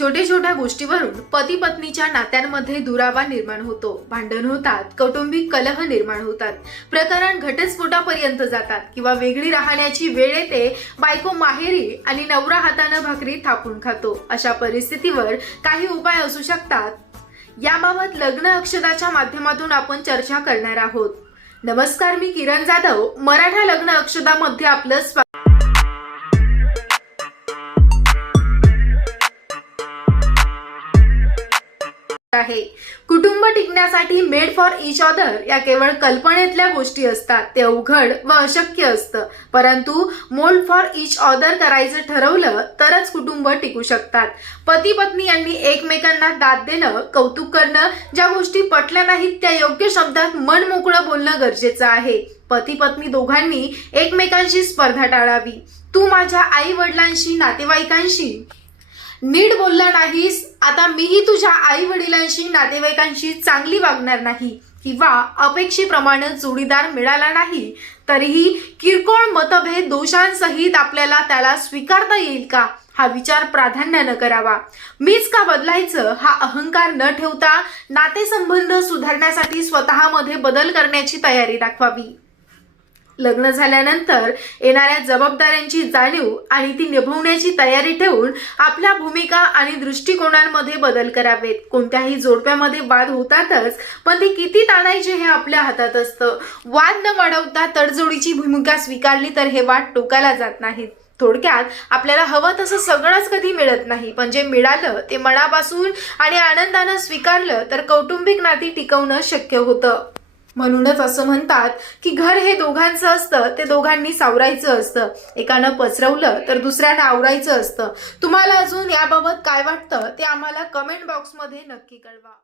छोट्या छोट्या गोष्टीवरून पती पत्नीच्या नात्यांमध्ये दुरावा निर्माण होतो. भांडण होतात कौटुंबिक कलह निर्माण होतात. प्रकरण घटस्फोटापर्यंत जातात किंवा वेगळी राहण्याची वेळ येते बायको माहेरी आणि नवरा हातानं भाकरी थापून खातो. अशा परिस्थितीवर काही उपाय असू शकतात? याबाबत लग्न अक्षदाच्या माध्यमातून आपण चर्चा करणार आहोत. नमस्कार मी किरण जाधव. मराठा लग्न अक्षदामध्ये आपलं स्वागत आहे. कुटुंब टिकण्यासाठी मेड फॉर इच अदर या केवळ कल्पनेतल्या गोष्टी असतात. ते अवघड व अशक्य असतं. परंतु मोल्ड फॉर इच ऑदर करायचं ठरवलं तरच कुटुंब टिकू शकतात. पती पत्नी यांनी एकमेकांना दाद देणं कौतुक करणं ज्या गोष्टी पटल्या नाहीत त्या योग्य शब्दात मन मोकळं बोलणं गरजेचं आहे. पती पत्नी दोघांनी एकमेकांशी स्पर्धा टाळावी. तू माझ्या आई वडिलांशी नातेवाईकांशी नीट बोलला नाहीस आता मीही तुझ्या आई वडिलांशी नातेवाईकांशी चांगली वागणार नाही किंवा अपेक्षेप्रमाणे जोडीदार मिळाला नाही तरीही किरकोळ मतभेद दोषांसहित आपल्याला त्याला स्वीकारता येईल का? हा विचार प्राधान्यानं करावा. मीच का बदलायचं? हा अहंकार न ठेवता नातेसंबंध सुधारण्यासाठी स्वतःमध्ये बदल करण्याची तयारी दाखवावी. लग्न झाल्यानंतर येणाऱ्या जबाबदाऱ्यांची जाणीव आणि ती निभवण्याची तयारी ठेवून आपल्या भूमिका आणि दृष्टिकोनांमध्ये बदल करावेत. कोणत्याही जोडप्यामध्ये वाद होतातच पण ते किती ताणायचे हे आपल्या हातात असतं. वाद न वाढवता तडजोडीची भूमिका स्वीकारली तर हे वाद टोकाला जात नाहीत. थोडक्यात आपल्याला हवं तसं सगळंच कधी मिळत नाही पण जे मिळालं ते मनापासून आणि आनंदानं स्वीकारलं तर कौटुंबिक नाती टिकवणं शक्य होतं. म्हणूनच असं म्हणतात की घर हे दोघांचं असतं ते दोघांनी सावरायचं असतं. एकानं पसरवलं तर दुसऱ्यानं आवरायचं असतं. तुम्हाला अजून याबाबत काय वाटतं ते आम्हाला कमेंट बॉक्समध्ये नक्की कळवा.